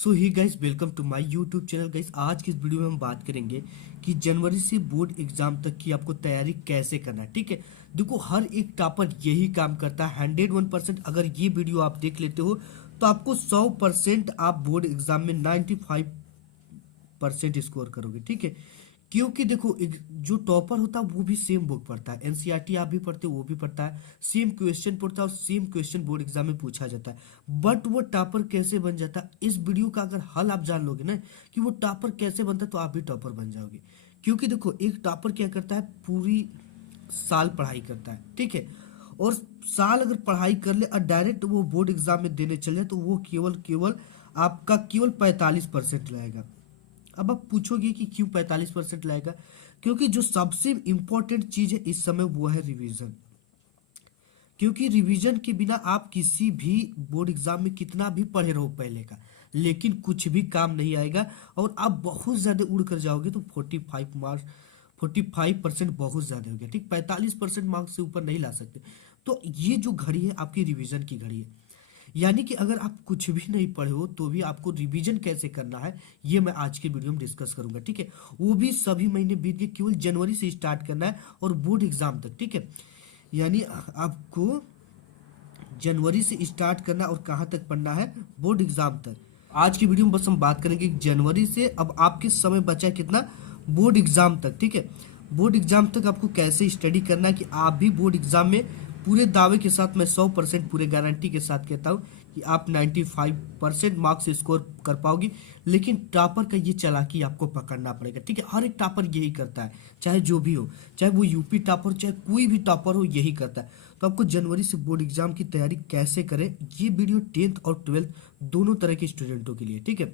So hi guys, welcome to my YouTube channel. Guys, आज की इस वीडियो में हम बात करेंगे कि जनवरी से बोर्ड एग्जाम तक की आपको तैयारी कैसे करना है। ठीक है, देखो हर एक टॉपर यही काम करता है 101%। अगर ये वीडियो आप देख लेते हो तो आपको 100% आप बोर्ड एग्जाम में 95% स्कोर करोगे। ठीक है, क्योंकि देखो जो टॉपर होता है वो भी सेम बुक पढ़ता है, एनसीईआरटी आप भी पढ़ते हो वो भी पढ़ता है, सेम क्वेश्चन पढ़ता है और सेम क्वेश्चन बोर्ड एग्जाम में पूछा जाता है। बट वो टॉपर कैसे बन जाता है, इस वीडियो का अगर हल आप जान लोगे ना कि वो टॉपर कैसे बनता है तो आप भी टॉपर बन जाओगे। क्योंकि देखो एक टॉपर क्या करता है, पूरी साल पढ़ाई करता है। ठीक है, और साल अगर पढ़ाई कर ले और डायरेक्ट वो बोर्ड एग्जाम में देने चले तो वो केवल केवल आपका केवल 45% लाएगा। अब आप पूछोगे कि क्यों 45% लाएगा, क्योंकि जो सबसे इंपॉर्टेंट चीज है इस समय वो है रिवीजन। क्योंकि रिवीजन के बिना आप किसी भी बोर्ड एग्जाम में कितना भी पढ़े रहो पहले का, लेकिन कुछ भी काम नहीं आएगा और आप बहुत ज्यादा उड़ कर जाओगे। तो 45% बहुत ज्यादा हो गया। ठीक, 45% मार्क्स से ऊपर नहीं ला सकते। तो ये जो घड़ी है आपकी रिवीजन की घड़ी है। यानी कि अगर आप कुछ भी नहीं पढ़े हो तो भी आपको रिवीजन कैसे करना है ये मैं आज के वीडियो में डिस्कस करूंगा। ठीक है, वो भी सभी महीने बीत के केवल जनवरी से स्टार्ट करना है और बोर्ड एग्जाम तक। ठीक है, यानी आपको जनवरी से स्टार्ट करना और कहाँ तक पढ़ना है, बोर्ड एग्जाम तक। आज की वीडियो में बस हम बात करेंगे कि जनवरी से अब आपके समय बचा है कितना, बोर्ड एग्जाम तक। ठीक है, बोर्ड एग्जाम तक आपको कैसे स्टडी करना है कि आप भी बोर्ड एग्जाम में पूरे दावे के साथ, मैं 100% पूरे गारंटी के साथ कहता हूँ कि आप 95% मार्क्स स्कोर कर पाओगे। लेकिन टॉपर का ये चालाकी आपको पकड़ना पड़ेगा। ठीक है, हर एक टॉपर यही करता है, चाहे जो भी हो, चाहे वो यूपी टॉपर चाहे कोई भी टॉपर हो, यही करता है। तो आपको जनवरी से बोर्ड एग्जाम की तैयारी कैसे करें, ये वीडियो 10th और 12th दोनों तरह के स्टूडेंटों के लिए। ठीक है,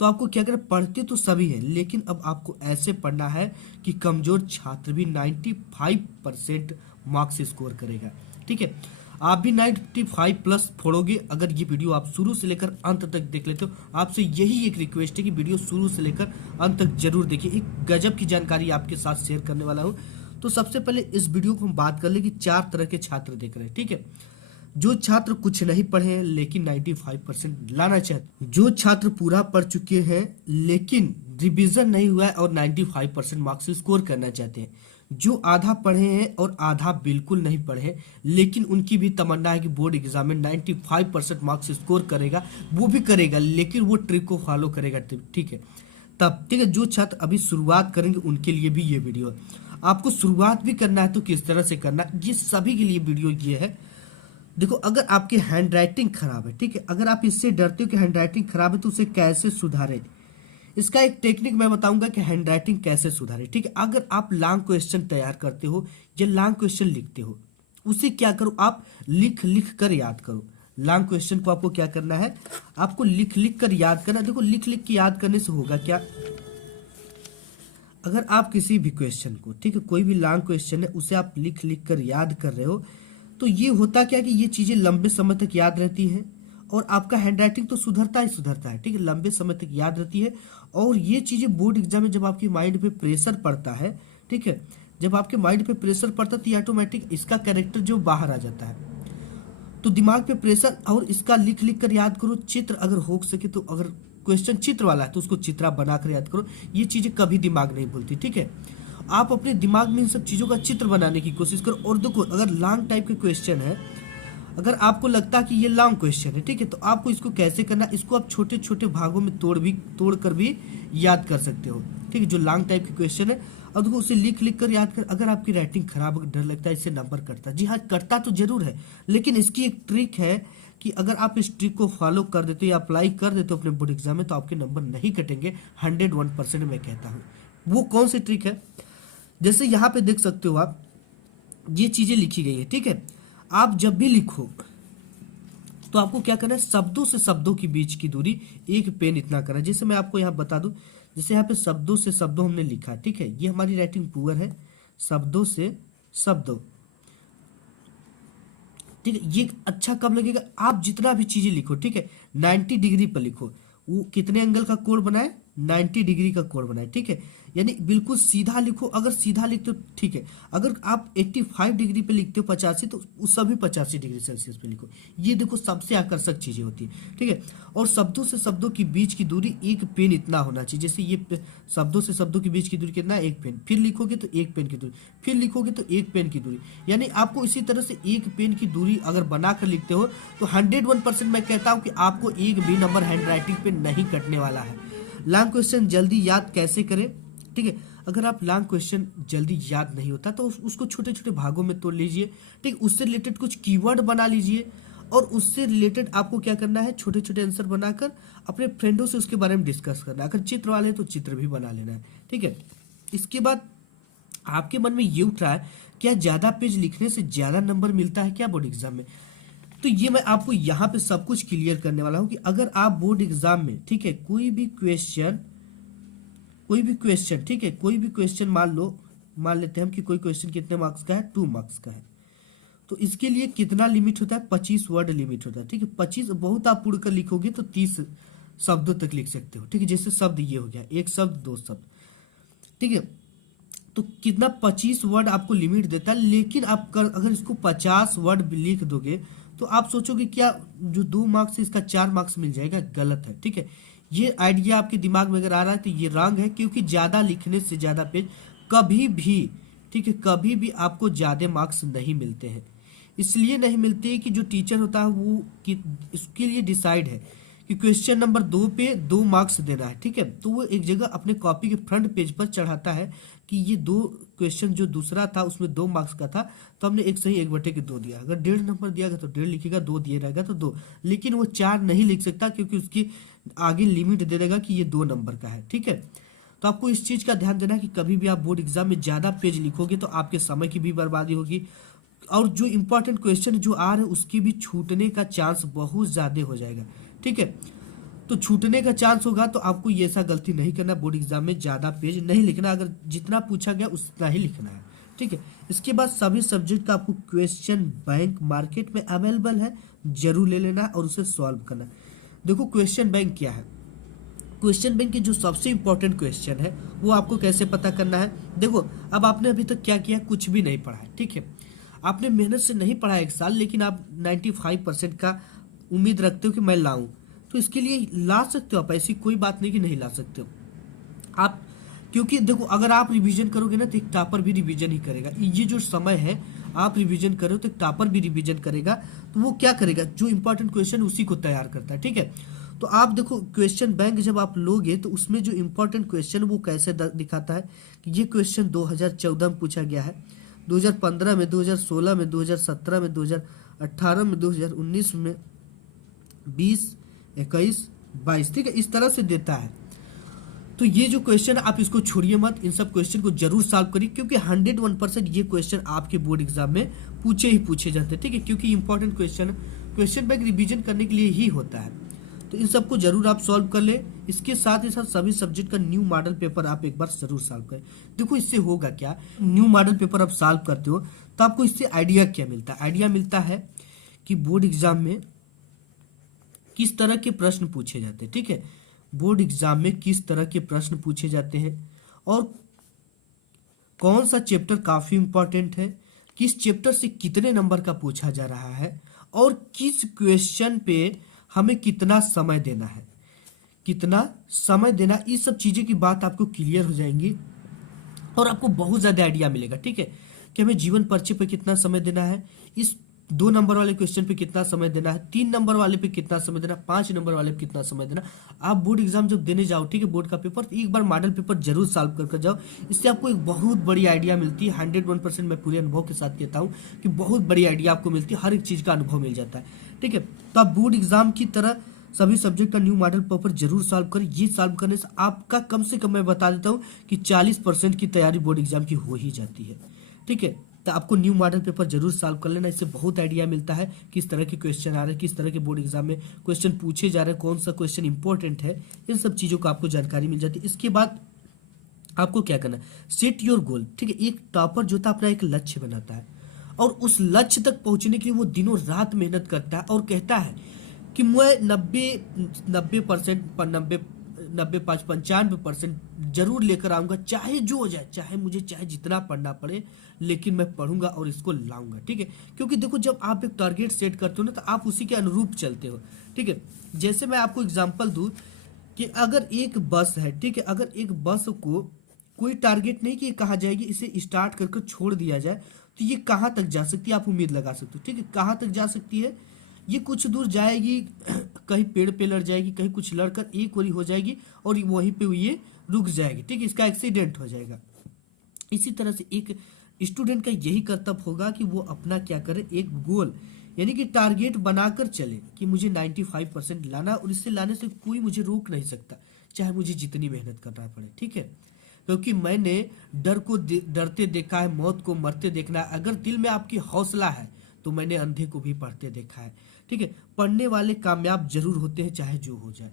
तो आपको क्या करना, पढ़ते तो सभी है लेकिन अब आपको ऐसे पढ़ना है कि कमजोर छात्र भी 95% मार्क्स स्कोर करेगा। ठीक है, आप भी 95 प्लस फोड़ोगे अगर ये वीडियो आप शुरू से लेकर अंत तक देख लेते हो। आपसे यही एक रिक्वेस्ट है कि वीडियो शुरू से लेकर अंत तक जरूर देखिए, एक गजब की जानकारी आपके साथ शेयर करने वाला हूँ। तो सबसे पहले इस वीडियो को हम बात कर ले कि 4 तरह के छात्र देख रहे हैं। ठीक है, जो छात्र कुछ नहीं पढ़े हैं लेकिन 95% लाना चाहते, जो छात्र पूरा पढ़ चुके हैं लेकिन रिवीजन नहीं हुआ है और 95% मार्क्स स्कोर करना चाहते हैं, जो आधा पढ़े हैं और आधा बिल्कुल नहीं पढ़े हैं लेकिन उनकी भी तमन्ना है कि बोर्ड एग्जाम में 95% मार्क्स स्कोर करेगा, वो भी करेगा लेकिन वो ट्रिक को फॉलो करेगा। ठीक है, तब ठीक है, जो छात्र अभी शुरुआत करेंगे उनके लिए भी ये वीडियो है। आपको शुरुआत भी करना है तो किस तरह से करना, ये सभी के लिए वीडियो ये है। देखो अगर आपकी हैंड राइटिंग खराब है, ठीक है, अगर आप इससे डरते हो कि हैंड राइटिंग खराब है तो उसे कैसे सुधारें, इसका एक टेक्निक मैं बताऊंगा कि हैंड राइटिंग कैसे सुधारें। ठीक है, अगर आप लॉन्ग क्वेश्चन तैयार करते हो या लॉन्ग क्वेश्चन लिखते हो, उसे क्या करो, आप लिख लिख कर याद करो। लॉन्ग क्वेश्चन को आपको क्या करना है, आपको लिख लिख कर याद करना। देखो लिख लिख के याद करने से होगा क्या, अगर आप किसी भी क्वेश्चन को, ठीक है, कोई भी लॉन्ग क्वेश्चन है उसे आप लिख लिख कर याद कर रहे हो तो ये होता क्या कि ये चीजें लंबे समय तक याद रहती हैं और आपका हैंड राइटिंग तो सुधरता ही सुधरता है। ठीक है, लंबे समय तक याद रहती है और ये चीजें बोर्ड एग्जाम में जब आपके माइंड पे प्रेशर पड़ता है, ठीक है, जब आपके माइंड पे प्रेशर पड़ता है तो ऑटोमेटिक इसका कैरेक्टर जो बाहर आ जाता है। तो दिमाग पे प्रेशर, और इसका लिख लिख कर याद करो। चित्र अगर हो सके तो, अगर क्वेश्चन चित्र वाला है तो उसको चित्रा बनाकर याद करो। ये चीजें कभी दिमाग नहीं भूलती। ठीक है, आप अपने दिमाग में इन सब चीजों का चित्र बनाने की कोशिश करो। और देखो अगर लॉन्ग टाइप के क्वेश्चन है, अगर आपको लगता है कि ये लॉन्ग क्वेश्चन है, ठीक है, तो आपको इसको कैसे करना, इसको आप छोटे छोटे भागों में तोड़ कर भी याद कर सकते हो। ठीक है, जो लॉन्ग टाइप के क्वेश्चन है, और देखो उसे लिख लिख कर याद कर। अगर आपकी राइटिंग खराब, अगर डर लगता है इससे नंबर कटता है, जी हाँ कटता तो जरूर है, लेकिन इसकी एक ट्रिक है कि अगर आप इस ट्रिक को फॉलो कर देते हो या अप्लाई कर देते हो अपने बोर्ड एग्जाम में तो आपके नंबर नहीं कटेंगे 101%। मैं कहता हूँ वो कौन सी ट्रिक है, जैसे यहाँ पे देख सकते हो आप, ये चीजें लिखी गई है। ठीक है, आप जब भी लिखो तो आपको क्या करना है, शब्दों से शब्दों के बीच की दूरी एक पेन इतना करना है। जैसे मैं आपको यहाँ बता दूं, जैसे यहाँ पे शब्दों से शब्दों हमने लिखा, ठीक है, ये हमारी राइटिंग पुअर है, शब्दों से शब्दों। ठीक है, ये अच्छा कब लगेगा, आप जितना भी चीजें लिखो, ठीक है, 90 डिग्री पर लिखो। वो कितने एंगल का कोण बनाए, 90 डिग्री का कोण बनाए, ठीक है। यानी बिल्कुल सीधा लिखो, अगर सीधा लिखते हो ठीक है, अगर आप 85 डिग्री पे लिखते हो 85, तो उस सभी 85 डिग्री सेल्सियस पे लिखो। ये देखो सबसे आकर्षक चीजें होती है, ठीक है। और शब्दों से शब्दों के बीच की दूरी एक पेन इतना होना चाहिए। जैसे ये शब्दों से शब्दों के बीच की दूरी कितना है, एक पेन, फिर लिखोगे तो एक पेन की दूरी, फिर लिखोगे तो एक पेन की दूरी। यानी आपको इसी तरह से एक पेन की दूरी अगर बनाकर लिखते हो तो 101% मैं कहता हूं कि आपको एक भी नंबर हैंड राइटिंग पे नहीं कटने वाला है। लॉन्ग क्वेश्चन जल्दी याद कैसे करें, ठीक है। अगर आप लॉन्ग क्वेश्चन जल्दी याद नहीं होता तो उसको छोटे छोटे भागों में तोड़ लीजिए, ठीक। उससे रिलेटेड कुछ कीवर्ड बना लीजिए और उससे रिलेटेड आपको क्या करना है, छोटे छोटे आंसर बनाकर अपने फ्रेंडों से उसके बारे में डिस्कस करना है। अगर चित्र वाले हैं तो चित्र भी बना लेना है, ठीक है। इसके बाद आपके मन में ये उठ रहा है, क्या ज्यादा पेज लिखने से ज्यादा नंबर मिलता है क्या बोर्ड एग्जाम में? तो ये मैं आपको यहाँ पे सब कुछ क्लियर करने वाला हूँ कि अगर आप बोर्ड एग्जाम में, ठीक है, कोई भी क्वेश्चन, ठीक है, कोई भी क्वेश्चन मान लेते हैं हम कि कोई क्वेश्चन कितने मार्क्स का है, 2 मार्क्स का है, तो इसके लिए कितना लिमिट होता है, 25 वर्ड लिमिट होता है, ठीक है। 25 बहुत आप पूर्ण कर लिखोगे तो 30 शब्दों तक लिख सकते हो, ठीक है। जैसे शब्द ये हो गया, एक शब्द, दो शब्द, ठीक है। तो कितना 25 वर्ड आपको लिमिट देता है। लेकिन आप अगर इसको 50 वर्ड लिख दोगे तो आप सोचोगे क्या जो 2 मार्क्स है इसका 4 मार्क्स मिल जाएगा, गलत है, ठीक है। ये आइडिया आपके दिमाग में अगर आ रहा है तो ये रॉन्ग है, क्योंकि ज्यादा लिखने से ज्यादा पेज कभी भी, ठीक है, कभी भी आपको ज्यादा मार्क्स नहीं मिलते हैं। इसलिए नहीं मिलते कि जो टीचर होता है वो इसके लिए डिसाइड है कि क्वेश्चन नंबर 2 पे 2 मार्क्स देना है, ठीक है। तो वो एक जगह अपने कॉपी के फ्रंट पेज पर चढ़ाता है कि ये 2 क्वेश्चन जो दूसरा था उसमें 2 मार्क्स का था, तो हमने एक सही 1/2 दिया। अगर 1.5 नंबर दिया गया तो 1.5 लिखेगा, 2 दिया रहेगा तो 2, लेकिन वो 4 नहीं लिख सकता क्योंकि उसकी आगे लिमिट दे देगा कि ये 2 नंबर का है, ठीक है। तो आपको इस चीज का ध्यान देना है कि कभी भी आप बोर्ड एग्जाम में ज्यादा पेज लिखोगे तो आपके समय की भी बर्बादी होगी, और जो इंपॉर्टेंट क्वेश्चन जो आ रहे हैं उसके भी छूटने का चांस बहुत ज्यादा हो जाएगा, ठीक है। तो छूटने का चांस होगा तो आपको ये ऐसा गलती नहीं करना, बोर्ड एग्जाम में ज्यादा पेज नहीं लिखना, अगर जितना पूछा गया उतना ही लिखना है, ठीक है। इसके बाद सभी सब्जेक्ट का आपको क्वेश्चन बैंक मार्केट में अवेलेबल है, जरूर ले लेना है और उसे सॉल्व करना है। देखो क्वेश्चन बैंक क्या है, क्वेश्चन बैंक के जो सबसे इंपॉर्टेंट क्वेश्चन है वो आपको कैसे पता करना है। देखो अब आपने अभी तक क्या किया, कुछ भी नहीं पढ़ा है, ठीक है। आपने मेहनत से नहीं पढ़ा एक साल, लेकिन आप 95% का उम्मीद रखते हो कि मैं लाऊं, तो इसके लिए ला सकते हो आप, ऐसी कोई बात नहीं कि नहीं ला सकते हो आप। क्योंकि देखो अगर आप रिवीजन करोगे ना तो एक टॉपर भी रिवीजन ही करेगा। ये जो समय है आप रिवीजन करो तो एक टॉपर भी रिवीजन करेगा, तो वो क्या करेगा, जो इंपॉर्टेंट क्वेश्चन उसी को तैयार करता है, ठीक है। तो आप देखो क्वेश्चन बैंक जब आप लोगे तो उसमें जो इंपॉर्टेंट क्वेश्चन वो कैसे दिखाता है कि ये क्वेश्चन 2014 में पूछा गया है, 2015 में, 2016 में, 2017 में, 2018 में, 2019 में, 20, 21, 22, ठीक है, इस तरह से देता है। तो ये जो क्वेश्चन आप इसको छोड़िए मत, इन सब क्वेश्चन को जरूर सॉल्व करिए, क्योंकि 101% ये क्वेश्चन आपके बोर्ड एग्जाम में पूछे ही पूछे जाते हैं, ठीक है। क्योंकि इंपॉर्टेंट क्वेश्चन बैंक रिवीजन करने के लिए ही होता है, तो इन सबको जरूर आप सॉल्व कर ले। इसके साथ ही साथ सभी सब्जेक्ट का न्यू मॉडल पेपर आप एक बार जरूर सॉल्व करें। देखो इससे होगा क्या, न्यू मॉडल पेपर आप सॉल्व करते हो तो आपको इससे आइडिया क्या मिलता है, आइडिया मिलता है कि बोर्ड एग्जाम में किस तरह के प्रश्न पूछे जाते हैं, ठीक है। बोर्ड एग्जाम में किस तरह के प्रश्न पूछे जाते हैं और कौन सा चैप्टर काफी इंपॉर्टेंट है, किस चैप्टर से कितने नंबर का पूछा जा रहा है, और किस क्वेश्चन पे हमें कितना समय देना है, कितना समय देना, ये सब चीजें की बात आपको क्लियर हो जाएंगी और आपको बहुत ज्यादा आइडिया मिलेगा, ठीक है, कि हमें जीवन परिचय पे कितना समय देना है, इस 2 नंबर वाले क्वेश्चन पे कितना समय देना है, 3 नंबर वाले पे कितना समय देना, 5 नंबर वाले पे कितना समय देना। आप बोर्ड एग्जाम जब देने जाओ, ठीक है, बोर्ड का पेपर, तो एक बार मॉडल पेपर जरूर सॉल्व कर जाओ। इससे आपको एक बहुत बड़ी आइडिया मिलती है। 101% मैं पूरे अनुभव के साथ कहता हूँ कि बहुत बड़ी आइडिया आपको मिलती है, हर एक चीज का अनुभव मिल जाता है, ठीक है। तो आप बोर्ड एग्जाम की तरह सभी सब्जेक्ट का न्यू मॉडल पेपर जरूर सॉल्व करें। ये सॉल्व करने से आपका कम से कम मैं बता देता हूँ कि 40% की तैयारी बोर्ड एग्जाम की हो ही जाती है, ठीक है। तो आपको न्यू मॉडल पेपर जरूर सॉल्व कर लेना, इससे बहुत आइडिया मिलता है किस तरह के क्वेश्चन आ रहे हैं, किस तरह के बोर्ड एग्जाम में क्वेश्चन पूछे जा रहे हैं, कौन सा क्वेश्चन इंपॉर्टेंट है, इन सब चीजों को आपको जानकारी मिल जाती है। इसके बाद आपको क्या करना है, सेट योर गोल, ठीक है। एक टॉपर जो था अपना एक लक्ष्य बनाता है और उस लक्ष्य तक पहुंचने के लिए वो दिनों रात मेहनत करता है और कहता है कि मैं 90% 95 95% जरूर लेकर आऊंगा, चाहे जो हो जाए, चाहे मुझे चाहे जितना पढ़ना पड़े, लेकिन मैं पढ़ूंगा और इसको लाऊंगा। ठीक है, क्योंकि देखो जब आप एक टारगेट सेट करते हो ना तो आप उसी के अनुरूप चलते हो। ठीक है, जैसे मैं आपको एग्जांपल दूं कि अगर एक बस है, ठीक है, अगर एक बस को कोई टारगेट नहीं कि कहा जाएगी इसे स्टार्ट करके छोड़ दिया जाए तो ये कहाँ तक जा सकती है, आप उम्मीद लगा सकते हो। ठीक है, कहाँ तक जा सकती है, ये कुछ दूर जाएगी, कहीं पेड़ पे लड़ जाएगी, कहीं कुछ लड़कर एक ओरी हो जाएगी और वहीं पे ये रुक जाएगी। ठीक है, इसका एक्सीडेंट हो जाएगा। इसी तरह से एक स्टूडेंट का यही कर्तव्य होगा कि वो अपना क्या करे, एक गोल यानी कि टारगेट बनाकर चले कि मुझे 95% लाना, और इससे लाने से कोई मुझे रोक नहीं सकता, चाहे मुझे जितनी मेहनत करना पड़े। ठीक है, क्योंकि मैंने डर को डरते देखा है, मौत को मरते देखना है। अगर दिल में आपकी हौसला है तो मैंने अंधे को भी पढ़ते देखा है। ठीक है, पढ़ने वाले कामयाब जरूर होते हैं, चाहे जो हो जाए।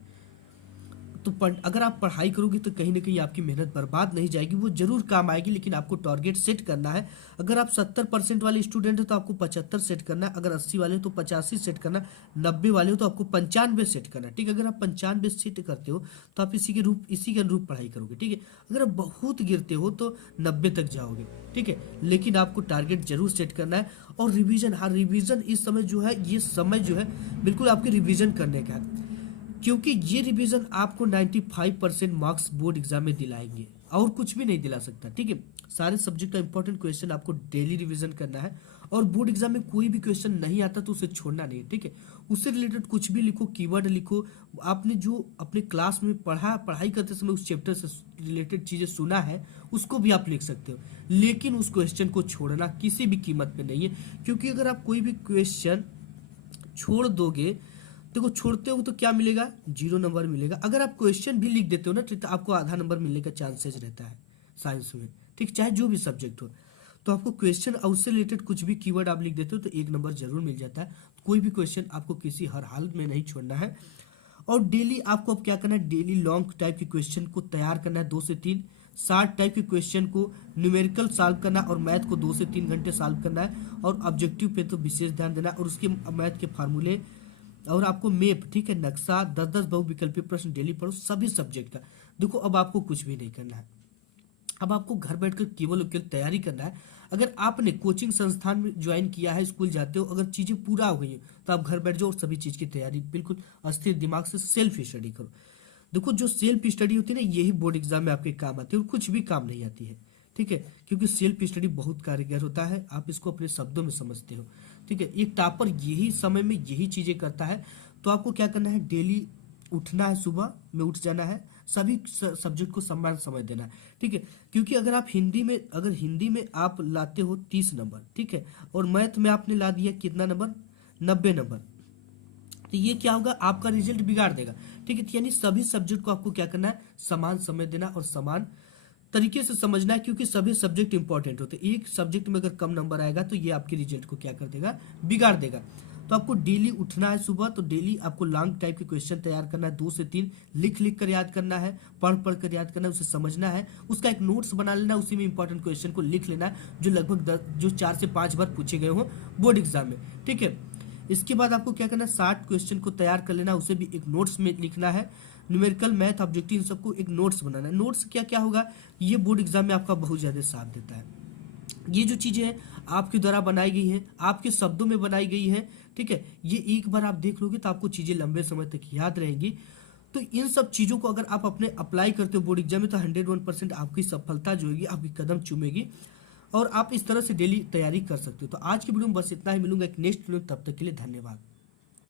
तो अगर आप पढ़ाई करोगे तो कहीं ना कहीं आपकी मेहनत बर्बाद नहीं जाएगी, वो जरूर काम आएगी, लेकिन आपको टारगेट सेट करना है। अगर आप 70% वाले स्टूडेंट हो तो आपको 75 सेट करना है, अगर 80 वाले हो तो 85 सेट करना, 90 वाले हो तो आपको 95 सेट करना। ठीक है, अगर आप 95 सेट करते हो तो आप इसी के अनुरूप पढ़ाई करोगे। ठीक है, अगर आप बहुत गिरते हो तो 90 तक जाओगे। ठीक है, लेकिन आपको टारगेट जरूर सेट करना है। और रिवीजन, हाँ रिवीजन इस समय जो है, ये समय जो है बिल्कुल आपके रिवीजन करने का है, क्योंकि ये रिवीजन आपको 95% मार्क्स बोर्ड एग्जाम में दिलाएंगे और कुछ भी नहीं दिला सकता। ठीक है, सारे सब्जेक्ट का इंपॉर्टेंट क्वेश्चन आपको डेली रिवीजन करना है, और बोर्ड एग्जाम में कोई भी क्वेश्चन नहीं आता तो उसे छोड़ना नहीं है। ठीक है, उससे रिलेटेड कुछ भी लिखो, कीवर्ड लिखो, आपने जो अपने क्लास में पढ़ाई करते समय उस चैप्टर से रिलेटेड चीजें सुना है उसको भी आप लिख सकते हो, लेकिन उस क्वेश्चन को छोड़ना किसी भी कीमत पे नहीं है। क्योंकि अगर आप कोई भी क्वेश्चन छोड़ दोगे, देखो छोड़ते हो तो क्या मिलेगा, 0 नंबर मिलेगा। अगर आप क्वेश्चन भी लिख देते हो ना तो आपको आधा नंबर मिलने का चांसेस रहता है साइंस में। ठीक, चाहे जो भी सब्जेक्ट हो, तो आपको क्वेश्चन और उससे रिलेटेड कुछ भी कीवर्ड आप लिख देते हो तो 1 नंबर जरूर मिल जाता है। कोई भी क्वेश्चन आपको किसी हर हाल में नहीं छोड़ना है। और डेली आपको अब क्या करना है, डेली लॉन्ग टाइप के क्वेश्चन को तैयार करना है, 2 से 3 शार्ट टाइप के क्वेश्चन को न्यूमेरिकल सॉल्व करना, और मैथ को 2 से 3 घंटे सॉल्व करना है, और ऑब्जेक्टिव पे तो विशेष ध्यान देना, और उसके मैथ के फार्मूले और आपको मैप, ठीक है, नक्शा, 10-10 बहुविकल्पीय प्रश्न डेली पढ़ो सभी सब्जेक्ट का। देखो अब आपको कुछ भी नहीं करना है, अब आपको घर बैठकर केवल और केवल तैयारी करना है। अगर आपने कोचिंग संस्थान में ज्वाइन किया है, स्कूल जाते हो, अगर चीजें पूरा हो गई है तो आप घर बैठ जाओ और सभी चीज की तैयारी बिल्कुल अस्थिर दिमाग से सेल्फ स्टडी करो। देखो जो सेल्फ स्टडी होती है ना, यही बोर्ड एग्जाम में आपके काम आती है, और कुछ भी काम नहीं आती है। ठीक है, क्योंकि सेल्फ स्टडी बहुत कारगर होता है, आप इसको अपने शब्दों में समझते हो। ठीक है, एक टॉपर यही समय में यही चीजें करता है। तो आपको क्या करना है, डेली उठना है, सुबह में उठ जाना है, सभी सब्जेक्ट को समान समय देना है। ठीक है, क्योंकि अगर हिंदी में आप लाते हो 30 नंबर, ठीक है, और मैथ में आपने ला दिया कितना नंबर, 90 नंबर, तो ये क्या होगा, आपका रिजल्ट बिगाड़ देगा। ठीक है, यानी सभी सब्जेक्ट को आपको क्या करना है, समान समय देना और समान तरीके से समझना है, क्योंकि सभी सब्जेक्ट इंपॉर्टेंट होते हैं। एक सब्जेक्ट में अगर कम नंबर आएगा तो ये आपके रिजल्ट को क्या कर देगा, बिगाड़ देगा। तो आपको डेली उठना है सुबह, तो डेली आपको लॉन्ग टाइप के क्वेश्चन तैयार करना है, 2 से 3 लिख लिख कर याद करना है, पढ़ कर याद करना है, उसे समझना है, उसका एक नोट्स बना लेना, उसी में इंपॉर्टेंट क्वेश्चन को लिख लेना है जो लगभग जो 4 से 5 बार पूछे गए हो बोर्ड एग्जाम में। ठीक है, इसके बाद आपको क्या करना है, 60 क्वेश्चन को तैयार कर लेना, उसे भी एक नोट्स में लिखना है, न्यूमेरिकल, मैथ, ऑब्जेक्टिव, सबको एक नोट्स बनाना है। नोट्स क्या क्या होगा, ये बोर्ड एग्जाम में आपका बहुत ज्यादा साथ देता है। ये जो चीजें हैं आपके द्वारा बनाई गई है, आपके शब्दों में बनाई गई है। ठीक है, ये एक बार आप देख लोगे तो आपको चीजें लंबे समय तक याद रहेंगी। तो इन सब चीजों को अगर आप अपने अप्लाई करते हो बोर्ड एग्जाम में तो 101% आपकी सफलता जो होगी आपकी कदम चूमेगी, और आप इस तरह से डेली तैयारी कर सकते हो। तो आज की वीडियो में बस इतना ही, मिलूंगा एक नेक्स्ट वीडियो, तब तक के लिए धन्यवाद।